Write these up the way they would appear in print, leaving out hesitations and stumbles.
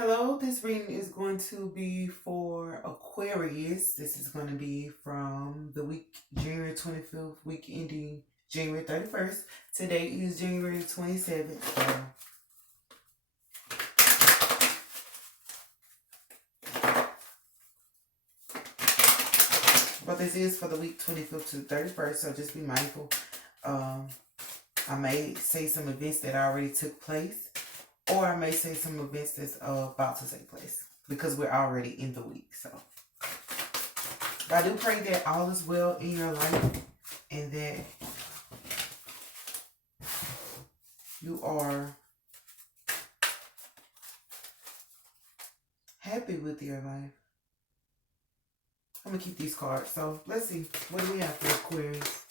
Hello, this reading is going to be for Aquarius. This is going to be from the week January 25th, week ending January 31st. Today is January 27th. But this is for the week 25th to 31st, so just be mindful. I may say some events that already took place, or I may say some events that's about to take place because we're already in the week. So but I do pray that all is well in your life and that you are happy with your life. I'm going to keep these cards. So let's see. What do we have for Aquarius?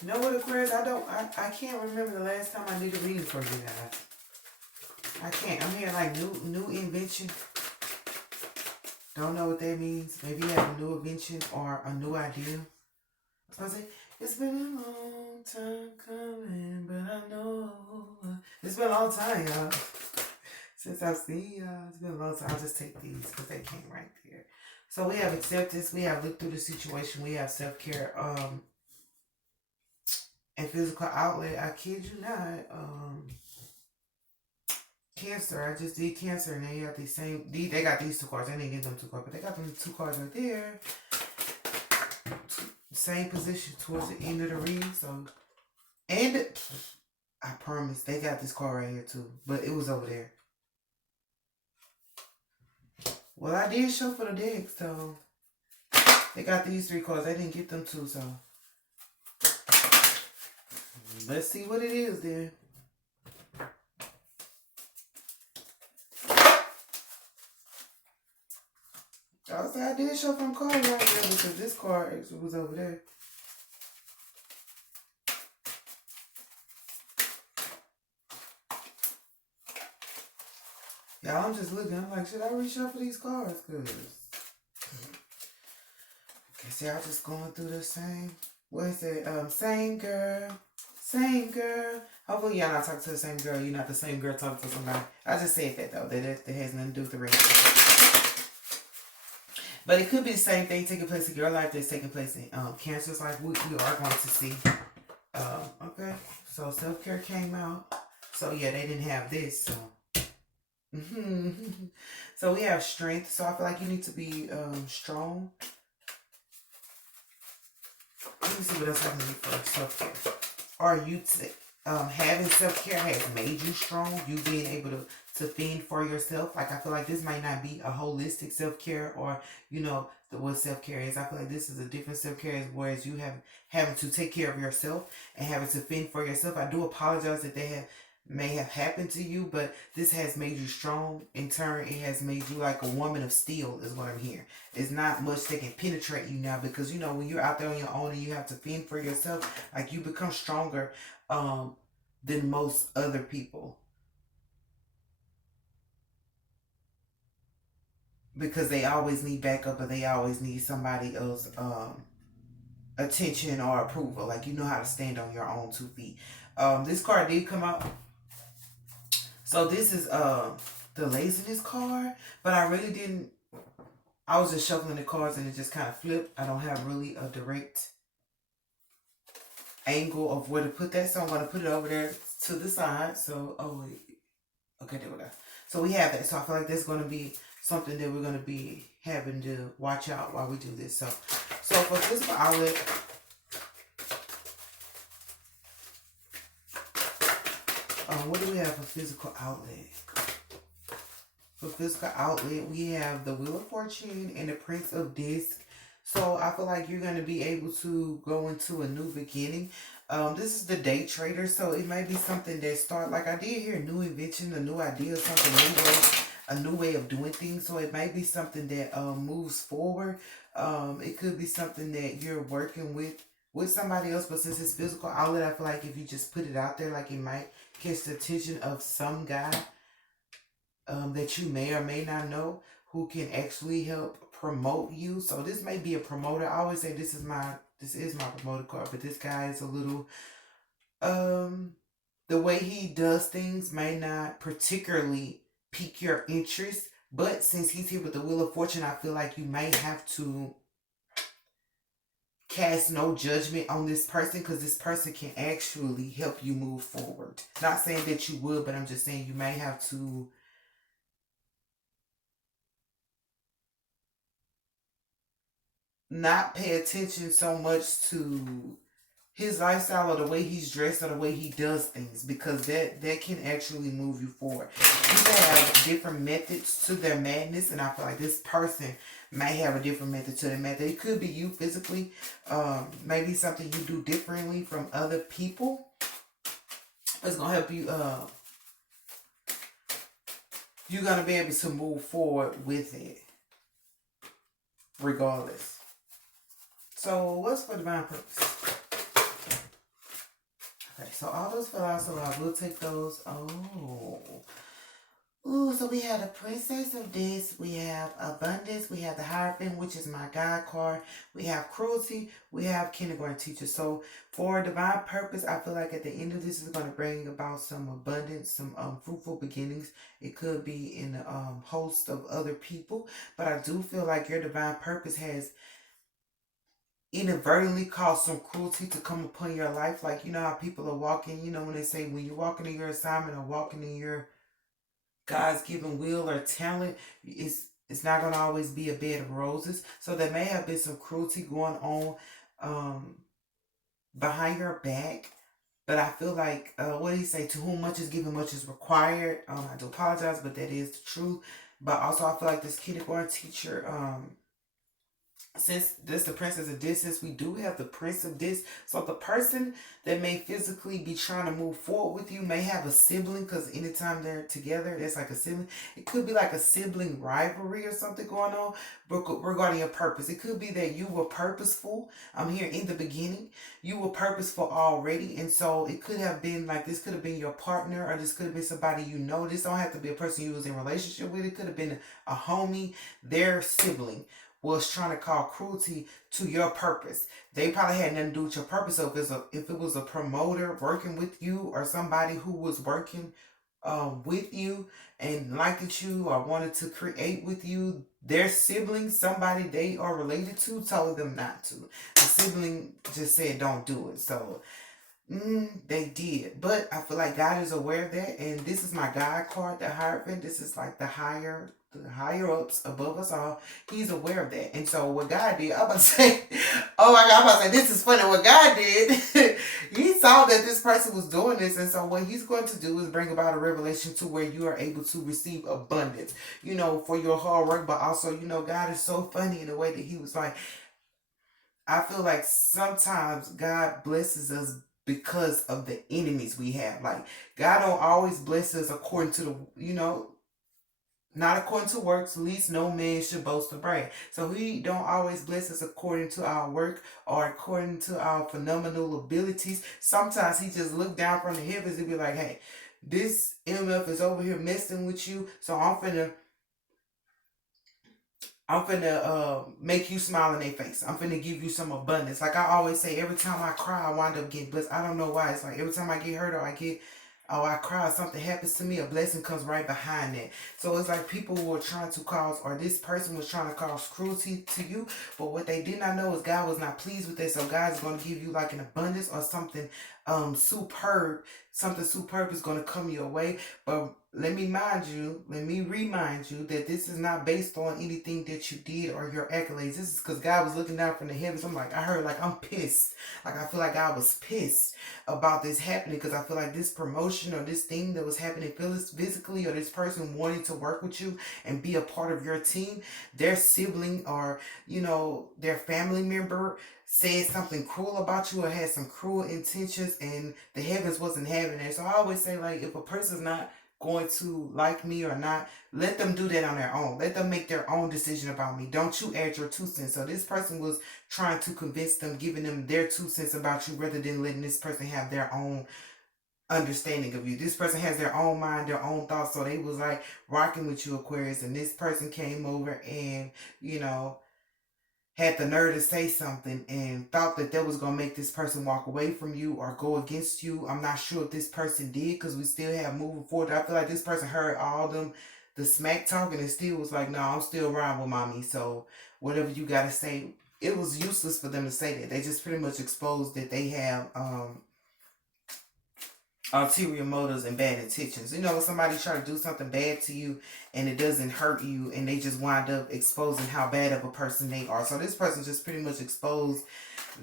You know what, Aquarius? I can't remember the last time I did a reading for you guys. I can't. I'm hearing like new invention. Don't know what that means. Maybe you have a new invention or a new idea. I was like, it's been a long time coming, but I know. It's been a long time, y'all. Since I've seen y'all. It's been a long time. I'll just take these because they came right there. So we have acceptance. We have looked through the situation. We have self-care. And physical outlet. I kid you not. Cancer. I just did Cancer, and they got these same. They got these two cards. I didn't get them two cards, but they got them two cards right there. Same position towards the end of the reading. So, and I promise they got this card right here too, but it was over there. Well, I did show for the deck, so they got these three cards. I didn't get them two, so let's see what it is then. I did show from card right there because this card actually was over there. Y'all, I'm just looking. I'm like, should I reshuffle these cards? Cause okay, see, I'm just going through the same. What is it? Same girl. Hopefully y'all not talking to the same girl. You're not the same girl talking to somebody. I just said that though. That has nothing to do with the reading. But it could be the same thing taking place in your life that's taking place in Cancer's life. We are going to see. Okay. So self-care came out. So yeah, they didn't have this. So. So we have strength. So I feel like you need to be strong. Let me see what else I can do for self-care. Are you having self-care has made you strong? You being able to fend for yourself. Like I feel like this might not be a holistic self-care, or you know what self-care is. I feel like this is a different self-care, whereas you having to take care of yourself and having to fend for yourself. I do apologize that may have happened to you, but this has made you strong. In turn, it has made you like a woman of steel is what I'm hearing. It's not much that can penetrate you now, because you know when you're out there on your own and you have to fend for yourself, like you become stronger than most other people, because they always need backup, or they always need somebody else attention or approval. Like you know how to stand on your own 2 feet. This card did come out. So this is the laziness card, but I really didn't. I was just shuffling the cards and it just kind of flipped. I don't have really a direct angle of where to put that, so I'm going to put it over there to the side. So, oh wait, okay, there we go. So we have that. So I feel like that's going to be something that we're going to be having to watch out while we do this. So for physical outlet, what do we have for physical outlet? For physical outlet, we have the Wheel of Fortune and the Prince of Disc. So I feel like you're going to be able to go into a new beginning. This is the day trader, so it may be something that start, like I did hear, new invention, a new idea, something new way, a new way of doing things. So it may be something that moves forward. It could be something that you're working with somebody else, but since it's physical outlet, I feel like if you just put it out there, like it might catch the attention of some guy that you may or may not know, who can actually help promote you. So this may be a promoter. I always say this is my promoter card, but this guy is a little um the way he does things may not particularly pique your interest, but since he's here with the Wheel of Fortune, I feel like you may have to cast no judgment on this person because this person can actually help you move forward. Not saying that you would, but I'm just saying you may have to not pay attention so much to his lifestyle or the way he's dressed or the way he does things because that can actually move you forward. People have different methods to their madness, and I feel like this person may have a different method to their method. It could be you physically, maybe something you do differently from other people. It's gonna help you. You're gonna be able to move forward with it, regardless. So, what's for divine purpose? Okay, so all those fell out, so I will take those. Oh. Ooh, so we have the Princess of this, we have Abundance, we have the Hierophant, which is my guide card, we have Cruelty, we have Kindergarten Teacher. So for divine purpose, I feel like at the end of this is going to bring about some abundance, some fruitful beginnings. It could be in a host of other people, but I do feel like your divine purpose has inadvertently caused some cruelty to come upon your life. Like, you know how people are walking, you know, when they say when you're walking in your assignment or walking in your God's given will or talent, it's not going to always be a bed of roses. So there may have been some cruelty going on behind your back. But I feel like, what did he say? To whom much is given, much is required. I do apologize, but that is the truth. But also, I feel like this kindergarten teacher, since this the princess of distance, we do have the prince of this. So the person that may physically be trying to move forward with you may have a sibling, because anytime they're together, that's like a sibling. It could be like a sibling rivalry or something going on regarding your purpose. It could be that you were purposeful. I'm here in the beginning. You were purposeful already, and so it could have been like this could have been your partner, or this could have been somebody you know. This don't have to be a person you was in a relationship with. It could have been a homie, their sibling was trying to cause cruelty to your purpose. They probably had nothing to do with your purpose. So if it was a promoter working with you, or somebody who was working with you and liked you or wanted to create with you, their sibling, somebody they are related to, told them not to. The sibling just said don't do it. So they did. But I feel like God is aware of that. And this is my God card, the Hierophant. This is like the higher ups above us all. He's aware of that. And so what God did, I'm about to say, oh my God, I'm about to say, this is funny. What God did, he saw that this person was doing this. And so what he's going to do is bring about a revelation to where you are able to receive abundance, you know, for your hard work. But also, you know, God is so funny in the way that he was like, I feel like sometimes God blesses us because of the enemies we have. Like, God don't always bless us according to the, you know, not according to works, least no man should boast or brag. So he don't always bless us according to our work or according to our phenomenal abilities. Sometimes he just look down from the heavens and be like, hey, this MF is over here messing with you, so I'm finna make you smile in their face. I'm finna give you some abundance. Like I always say, every time I cry, I wind up getting blessed. I don't know why. It's like every time I get hurt or I cry, something happens to me, a blessing comes right behind that. So it's like people were trying to cause, or this person was trying to cause cruelty to you, but what they did not know is God was not pleased with that. So God is going to give you like an abundance or something superb. Something superb is going to come your way. But let me remind you that this is not based on anything that you did or your accolades. This is because God was looking down from the heavens. I heard like I'm pissed. Like I feel like God was pissed about this happening, because I feel like this promotion or this thing that was happening physically, or this person wanting to work with you and be a part of your team, their sibling or, you know, their family member said something cruel about you or had some cruel intentions, and the heavens wasn't having it. So I always say, like, if a person's not going to like me or not, let them do that on their own. Let them make their own decision about me. Don't you add your 2 cents. So this person was trying to convince them, giving them their 2 cents about you, rather than letting this person have their own understanding of you. This person has their own mind, their own thoughts. So they was like rocking with you, Aquarius, and this person came over and, you know, had the nerve to say something and thought that that was going to make this person walk away from you or go against you. I'm not sure if this person did, because we still have moving forward. I feel like this person heard all them the smack talking and still was like, no, I'm still around with mommy. So whatever you got to say, it was useless for them to say that. They just pretty much exposed that they have ulterior motives and bad intentions. You know, when somebody try to do something bad to you and it doesn't hurt you, and they just wind up exposing how bad of a person they are. So this person just pretty much exposed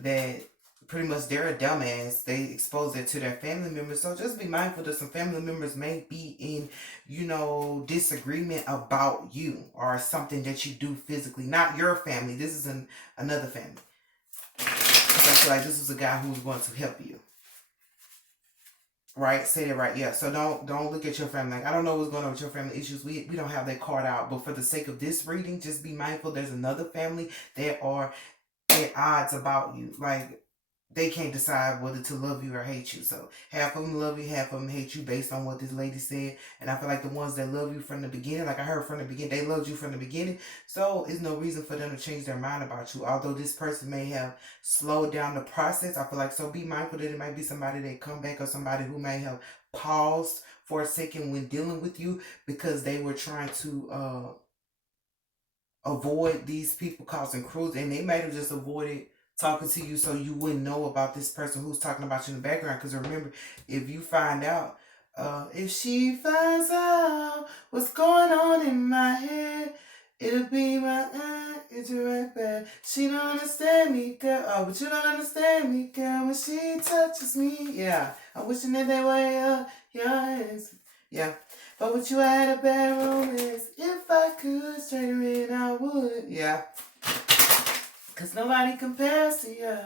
that pretty much they're a dumbass. They expose that to their family members. So just be mindful that some family members may be in, you know, disagreement about you or something that you do physically. Not your family. This is another family. So I feel like this was a guy who was going to help you. Right, say that right. Yeah. So don't look at your family like, I don't know what's going on with your family issues. We don't have that card out. But for the sake of this reading, just be mindful. There's another family that are at odds about you. Like they can't decide whether to love you or hate you. So half of them love you, half of them hate you based on what this lady said. And I feel like the ones that love you from the beginning, like I heard from the beginning, they loved you from the beginning. So there's no reason for them to change their mind about you. Although this person may have slowed down the process, I feel like, so be mindful that it might be somebody that come back or somebody who may have paused for a second when dealing with you because they were trying to avoid these people causing cruelty, and they might have just avoided talking to you so you wouldn't know about this person who's talking about you in the background. Because remember, if you find out, if she finds out what's going on in my head, it'll be my it's right back. She don't understand me, girl. Oh, but you don't understand me, girl. When she touches me, yeah. I'm wishing that they were your hands. Yeah. But with you, I had a bad romance. If I could straighten it, I would. Yeah. Cause nobody compares to you.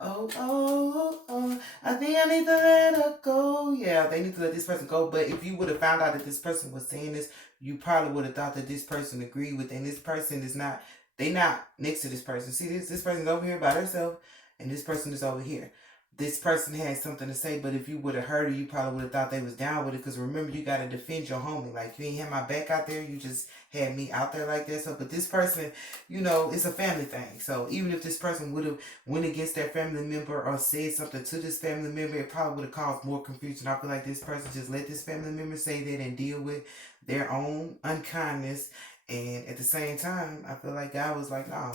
Oh, oh, oh. I think I need to let her go. Yeah, they need to let this person go. But if you would have found out that this person was saying this, you probably would have thought that this person agreed with. And this person is not, they not next to this person. See, this person's over here by herself, and this person is over here. This person had something to say, but if you would have heard it, you probably would have thought they was down with it. Because remember, you got to defend your homie. Like, you ain't had my back out there. You just had me out there like that. So, but this person, you know, it's a family thing. So even if this person would have went against their family member or said something to this family member, it probably would have caused more confusion. I feel like this person just let this family member say that and deal with their own unkindness. And at the same time, I feel like God was like, no,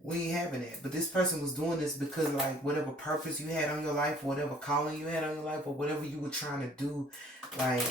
we ain't having it. But this person was doing this because, like, whatever purpose you had on your life, whatever calling you had on your life, or whatever you were trying to do, like,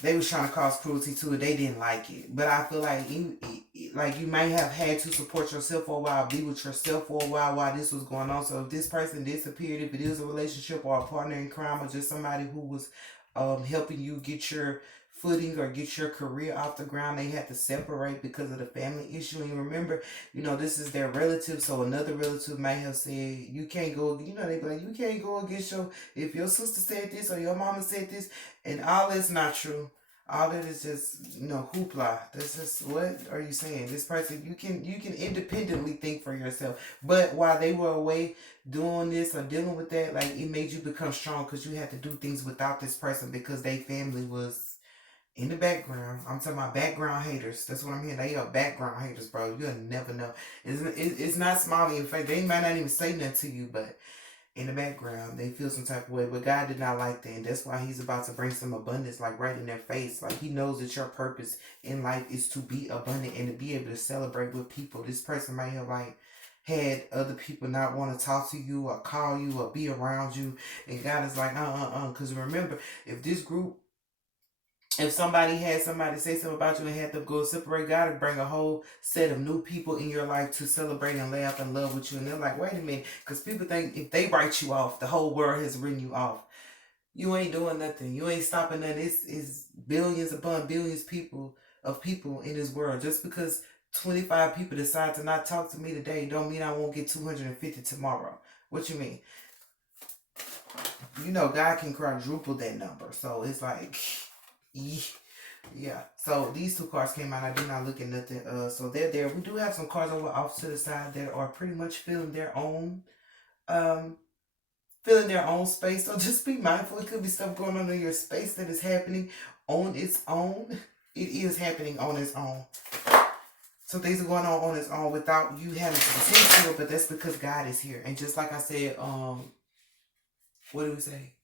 they was trying to cause cruelty to it. They didn't like it. But I feel like you might have had to support yourself for a while, be with yourself for a while this was going on. So if this person disappeared, if it is a relationship or a partner in crime or just somebody who was helping you get your footing or get your career off the ground, they had to separate because of the family issue. And remember, you know, this is their relative, so another relative might have said, you can't go, you know, they be like, you can't go against if your sister said this or your mama said this, and all that's not true. All that is just, you know, hoopla. That's just, what are you saying? This person, you can independently think for yourself. But while they were away doing this or dealing with that, like, it made you become strong because you had to do things without this person because their family was in the background. I'm talking about background haters. That's what I'm hearing. They are background haters, bro. You'll never know. It's not smiling in the face. They might not even say nothing to you, but in the background, they feel some type of way. But God did not like that. And that's why he's about to bring some abundance, like, right in their face. Like, he knows that your purpose in life is to be abundant and to be able to celebrate with people. This person might have, like, had other people not want to talk to you or call you or be around you. And God is like, Because remember, if somebody had somebody say something about you and had them go separate, God would bring a whole set of new people in your life to celebrate and laugh and love with you. And they're like, wait a minute. Because people think if they write you off, the whole world has written you off. You ain't doing nothing. You ain't stopping nothing. It's billions upon billions of people in this world. Just because 25 people decide to not talk to me today don't mean I won't get 250 tomorrow. What you mean? You know, God can quadruple that number. So it's like... yeah. So these two cards came out. I did not look at nothing. So they're there. We do have some cards over off to the side that are pretty much feeling their own filling their own space. So just be mindful. It could be stuff going on in your space that is happening on its own. It is happening on its own. So things are going on its own without you having to attend to it, but that's because God is here. And just like I said, what do we say?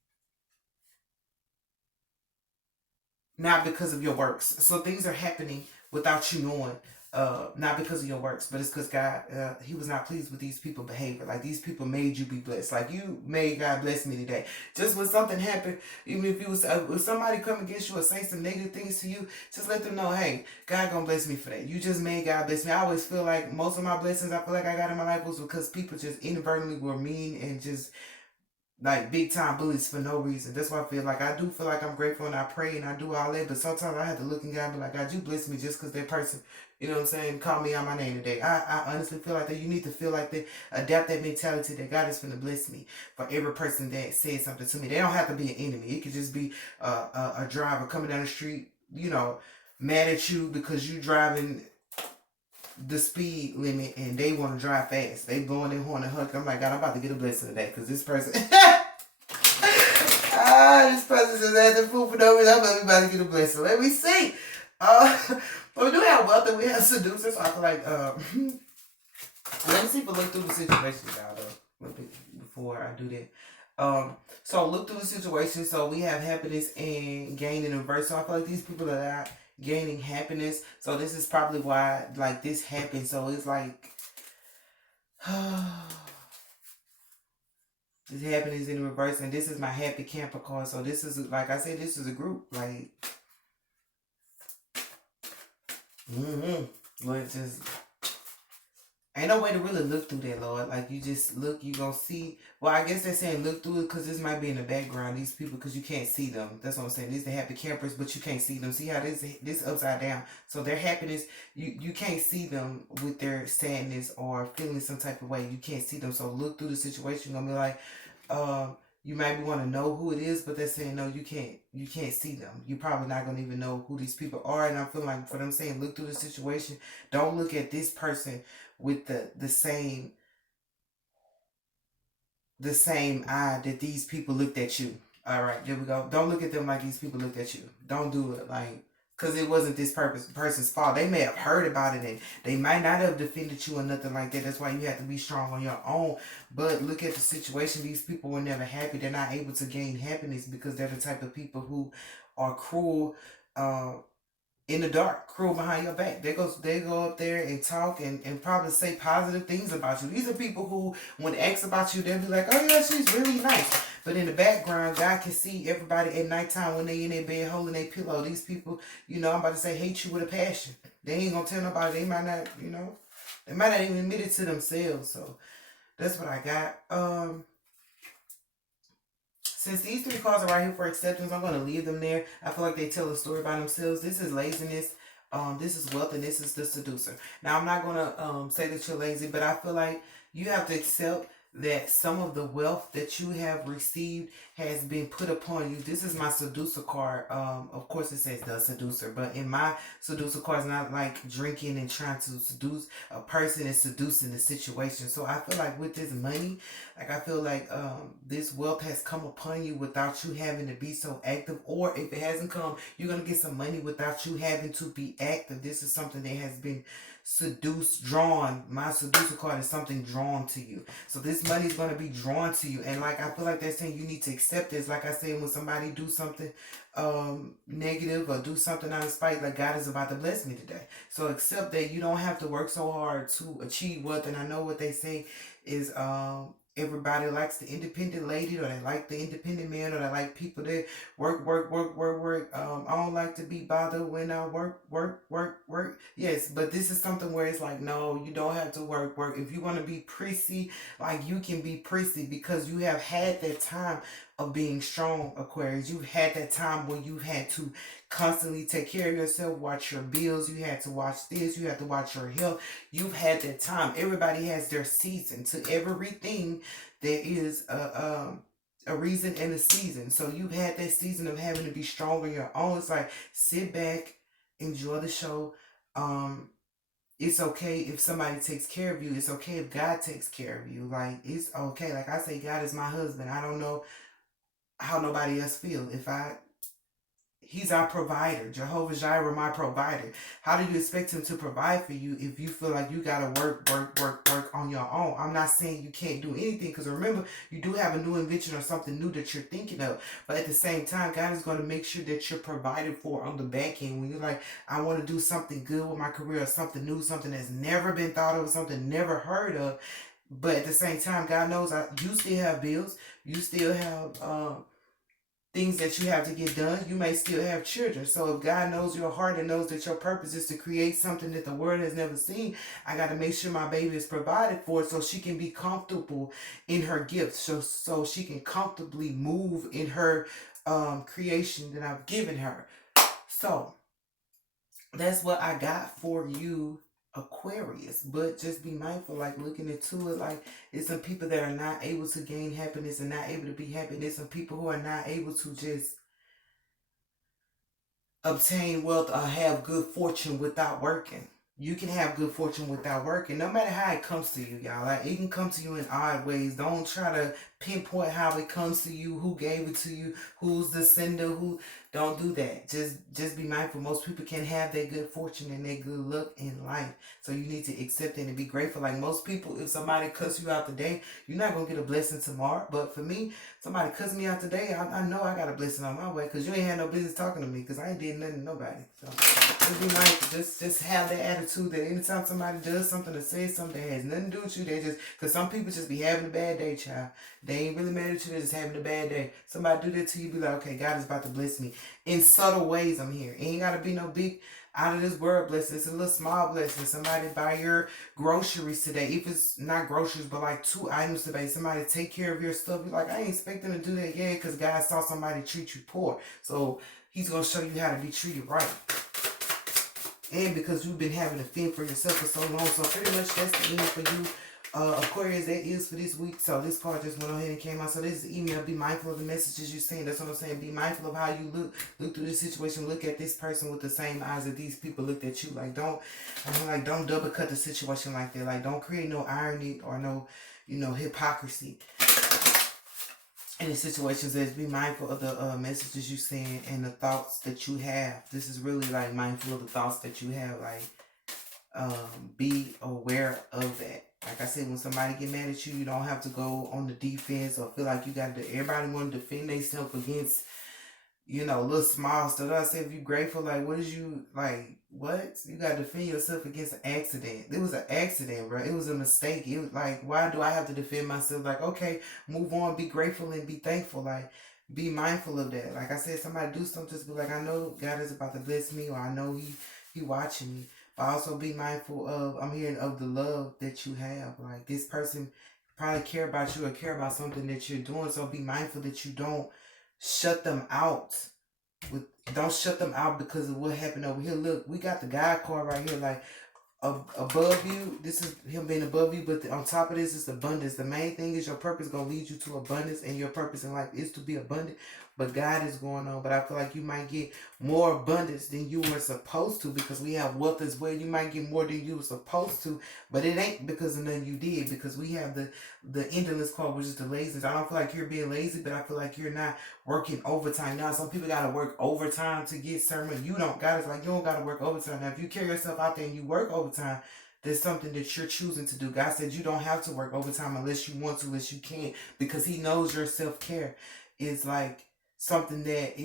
Not because of your works. So things are happening without you knowing, not because of your works, but it's because God, He was not pleased with these people's behavior. Like these people made you be blessed. Like you made God bless me today. Just when something happened, even if you was, if somebody come against you or say some negative things to you, just let them know, hey, God gonna bless me for that. You just made God bless me. I always feel like most of my blessings I feel like I got in my life was because people just inadvertently were mean and just like big time bullies for no reason. That's why I feel like I do feel like I'm grateful and I pray and I do all that. But sometimes I have to look in God and be like, God, you bless me just because that person, you know what I'm saying, call me out my name today. I honestly feel like that you need to feel like that, adapt that mentality that God is going to bless me for every person that says something to me. They don't have to be an enemy. It could just be a driver coming down the street, you know, mad at you because you driving the speed limit and they want to drive fast. They blowing their horn and huck. I'm like, God, I'm about to get a blessing today because this person, this person just had the food for no reason. I'm about to get a blessing. Let me see. But we do have wealth and we have seducers. So I feel like, let me see if I look through the situation, y'all, though, before I do that. So look through the situation. So we have happiness and gain in reverse. So I feel like these people are not gaining happiness. So this is probably why like this happened. So it's like this happiness in reverse, and this is my happy camper card. So this is, like I said, this is a group. Like, Lord, just ain't no way to really look through that, Lord. Like, you just look, you gonna see. Well, I guess they're saying look through it because this might be in the background. These people, because you can't see them. That's what I'm saying. These are the happy campers, but you can't see them. See how this upside down. So their happiness, you can't see them with their sadness or feeling some type of way. You can't see them. So look through the situation. You're gonna be like, you might want to know who it is, but they're saying no, you can't see them. You're probably not gonna even know who these people are. And I feel like for them saying look through the situation, don't look at this person with the same eye that these people looked at you. All right, there we go. Don't look at them like these people looked at you. Don't do it like, because it wasn't this person's fault. They may have heard about it and they might not have defended you or nothing like that. That's why you have to be strong on your own. But look at the situation. These people were never happy. They're not able to gain happiness because they're the type of people who are cruel, in the dark, cruel behind your back. They go up there and talk and probably say positive things about you. These are people who, when asked about you, they'll be like, oh yeah, she's really nice. But in the background, God can see everybody at nighttime when they in their bed holding their pillow. These people, I'm about to say, hate you with a passion. They ain't gonna tell nobody. They might not, they might not even admit it to themselves. So that's what I got. Since these three cards are right here for acceptance, I'm going to leave them there. I feel like they tell a story by themselves. This is laziness. This is wealth, and this is the seducer. Now, I'm not going to say that you're lazy, but I feel like you have to accept that some of the wealth that you have received has been put upon you. This is my seducer card. Of course, it says the seducer, but in my seducer card, it's not like drinking and trying to seduce a person and seducing the situation. So I feel like with this money, like I feel like this wealth has come upon you without you having to be so active, or if it hasn't come, you're gonna get some money without you having to be active. This is something that has been drawn. My seducer card is something drawn to you. So this money is going to be drawn to you. And like I feel like they're saying you need to accept this. Like I said, when somebody do something negative or do something out of spite, like God is about to bless me today. So accept that you don't have to work so hard to achieve wealth. And I know what they say is everybody likes the independent lady, or they like the independent man, or they like people that work. I don't like to be bothered when I work. Yes, but this is something where it's like, no, you don't have to work. If you want to be prissy, like you can be prissy because you have had that time of being strong, Aquarius. You've had that time where you had to constantly take care of yourself, watch your bills. You had to watch this. You had to watch your health. You've had that time. Everybody has their season. To everything, there is a reason and a season. So you've had that season of having to be strong on your own. It's like sit back, enjoy the show. it's okay if somebody takes care of you. It's okay if God takes care of you. Like, it's okay. Like I say, God is my husband. I don't know how nobody else feel. He's our provider. Jehovah Jireh, my provider. How do you expect him to provide for you if you feel like you gotta work on your own? I'm not saying you can't do anything, because remember, you do have a new invention or something new that you're thinking of. But at the same time, God is going to make sure that you're provided for on the back end. When you're like, I want to do something good with my career, or something new, something that's never been thought of, something never heard of. But at the same time, God knows you still have bills. You still have things that you have to get done. You may still have children. So if God knows your heart and knows that your purpose is to create something that the world has never seen, I got to make sure my baby is provided for so she can be comfortable in her gift. So she can comfortably move in her creation that I've given her. So that's what I got for you, Aquarius. But just be mindful, like looking into it, like it's some people that are not able to gain happiness and not able to be happy. There's some people who are not able to just obtain wealth or have good fortune without working. You can have good fortune without working, no matter how it comes to you, y'all. Like, it can come to you in odd ways. Don't try to pinpoint how it comes to you, who gave it to you, who's the sender, who. Don't do that. Just be mindful. Most people can have their good fortune and their good luck in life. So you need to accept it and be grateful. Like most people, if somebody cuss you out today, you're not gonna get a blessing tomorrow. But for me, somebody cuss me out today, I know I got a blessing on my way, because you ain't had no business talking to me, because I ain't did nothing to nobody. So just be mindful. Just have that attitude that anytime somebody does something or says something that has nothing to do with you, they just, because some people just be having a bad day, child. They ain't really mad at you, they're just having a bad day. Somebody do that to you, be like, okay, God is about to bless me. In subtle ways, I'm here. It ain't gotta be no big out of this world blessing. It's a little small blessing. Somebody buy your groceries today. If it's not groceries, but like 2 items today. Somebody take care of your stuff. You're like, I ain't expecting to do that yet, because God saw somebody treat you poor. So he's going to show you how to be treated right. And because you've been having to fend for yourself for so long. So pretty much that's the end for you, Aquarius. That is for this week. So this card just went ahead and came out. So this is the email. Be mindful of the messages you're saying. That's what I'm saying. Be mindful of how you look through this situation. Look at this person with the same eyes that these people looked at you. Like, don't double cut the situation like that. Like, don't create no irony or no hypocrisy in the situations. Is be mindful of the messages you send and the thoughts that you have. This is really like mindful of the thoughts that you have. Like, be aware of that. Like I said, when somebody get mad at you, you don't have to go on the defense or feel like you got to. Everybody want to defend themselves against little small stuff. I said, if you grateful, like, what is you like? What you got to defend yourself against an accident? It was an accident, bro. It was a mistake. It was like, why do I have to defend myself? Like, okay, move on, be grateful and be thankful. Like, be mindful of that. Like I said, somebody do something, just be like, I know God is about to bless me, or I know He watching me. But also be mindful of, I'm hearing of the love that you have. Like, this person probably care about you or care about something that you're doing. So be mindful that you don't shut them out. Don't shut them out because of what happened over here. Look, we got the God card right here. Like, above you, this is him being above you, but on top of this is abundance. The main thing is your purpose going to lead you to abundance, and your purpose in life is to be abundant. But God is going on. But I feel like you might get more abundance than you were supposed to, because we have wealth as well. You might get more than you were supposed to, but it ain't because of nothing you did, because we have the endless card, which is the laziness. I don't feel like you're being lazy, but I feel like you're not working overtime. Now, some people got to work overtime to get certain. You don't. God is like, you don't got to work overtime. Now, if you carry yourself out there and you work overtime, there's something that you're choosing to do. God said you don't have to work overtime unless you want to, unless you can, because He knows your self-care is like something that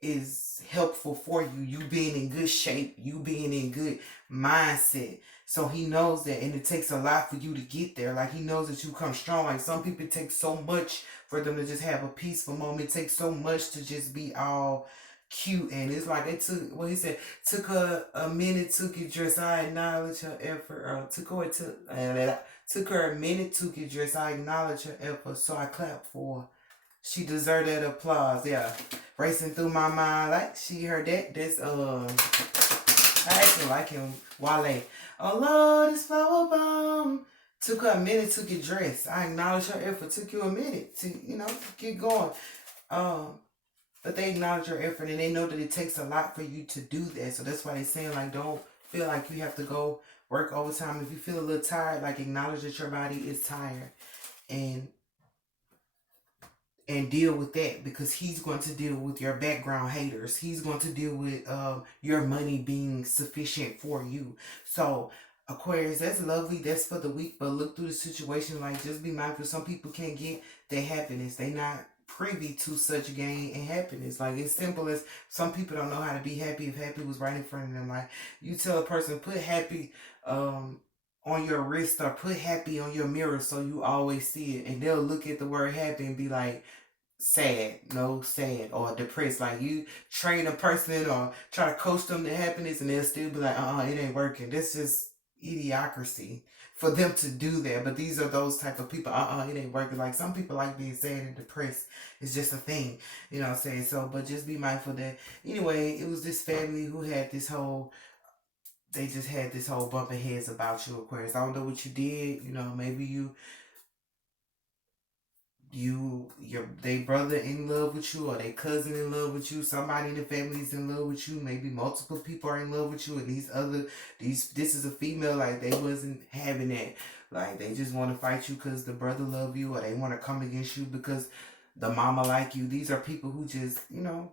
is helpful for you. You being in good shape, you being in good mindset. So He knows that, and it takes a lot for you to get there. Like, He knows that you come strong. Like, some people, it takes so much for them to just have a peaceful moment. It takes so much to just be all cute, and it's like it took what He said, took her a minute to get dressed. I acknowledge her effort. Took her a minute to get dressed. I acknowledge her effort, so I clap for her. She deserved that applause. Yeah, racing through my mind, like she heard that. That's I actually like him. Wale. Oh Lord, this flower bomb. Took her a minute to get dressed. I acknowledge her effort. Took you a minute to get going. But they acknowledge your effort, and they know that it takes a lot for you to do that. So that's why they're saying, like, don't feel like you have to go work overtime, if you feel a little tired, like acknowledge that your body is tired, and deal with that, because he's going to deal with your background haters. He's going to deal with your money being sufficient for you. So Aquarius, that's lovely. That's for the week. But look through the situation. Like, just be mindful. Some people can't get their happiness. They not privy to such gain and happiness. Like, it's simple as some people don't know how to be happy if happy was right in front of them. Like, you tell a person, put happy on your wrist, or put happy on your mirror so you always see it, and they'll look at the word happy and be like, sad, no sad, or depressed. Like, you train a person or try to coach them to happiness, and they'll still be like, it ain't working. That's just idiocracy for them to do that. But these are those type of people. It ain't working. Like, some people like being sad and depressed. It's just a thing, you know what I'm saying? So, but just be mindful that anyway, it was this family who had this whole, they just had this whole bumping heads about you, Aquarius. I don't know what you did. You know, maybe your they brother in love with you, or they cousin in love with you, somebody in the family is in love with you, maybe multiple people are in love with you, and this is a female, like, they wasn't having that. Like, they just want to fight you because the brother love you, or they want to come against you because the mama like you. These are people who just,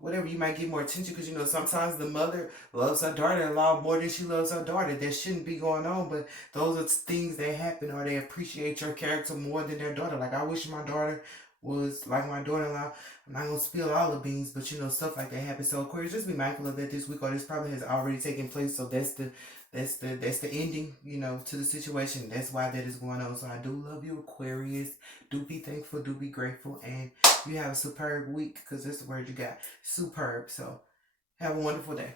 whatever, you might get more attention because, sometimes the mother loves her daughter-in-law more than she loves her daughter. That shouldn't be going on, but those are things that happen, or they appreciate your character more than their daughter. Like, I wish my daughter was like my daughter-in-law. I'm not gonna spill all the beans, but stuff like that happens. So Aquarius, just be mindful of that this week, or this probably has already taken place. So that's the ending, to the situation. That's why that is going on. So I do love you, Aquarius. Do be thankful, do be grateful, and you have a superb week, because that's the word you got. Superb. So have a wonderful day.